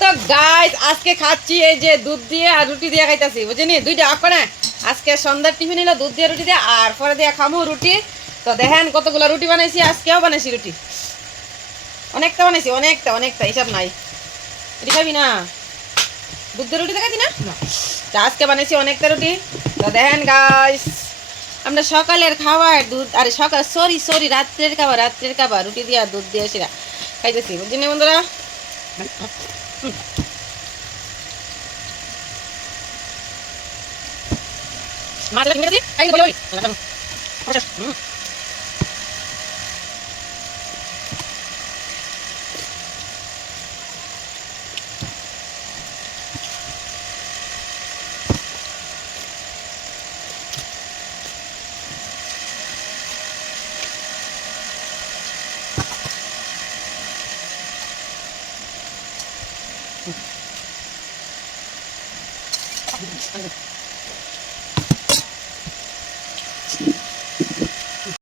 তো গাইস আজকে খাচ্ছি এই যে দুধ দিয়ে আর রুটি দিয়ে খাইতেছি, বুঝিনি দুইটা না। আজকে সন্ধ্যার টিফিন হলো দুধ দিয়ে রুটি দিয়ে, আর পরে দিয়ে খামু রুটি। তো দেখেন কতগুলো রুটি বানাইছি, আজকেও বানাইছি রুটি অনেকটা বানাইছি, অনেকটা অনেকটা হিসাব নাই। রুটি খাবি না? দুধ দিয়ে রুটি দেখাবি না? তা আজকে বানাইছি অনেকটা রুটি। তো দেখেন গাইস আমরা সকালের খাবার দুধ, আরে সকাল সরি সরি রাত্রের খাবার রুটি দিয়ে আর দুধ দিয়ে সেটা খাইতেছি, বুঝলি বন্ধুরা। মাছ ইংরেজি খাই বলি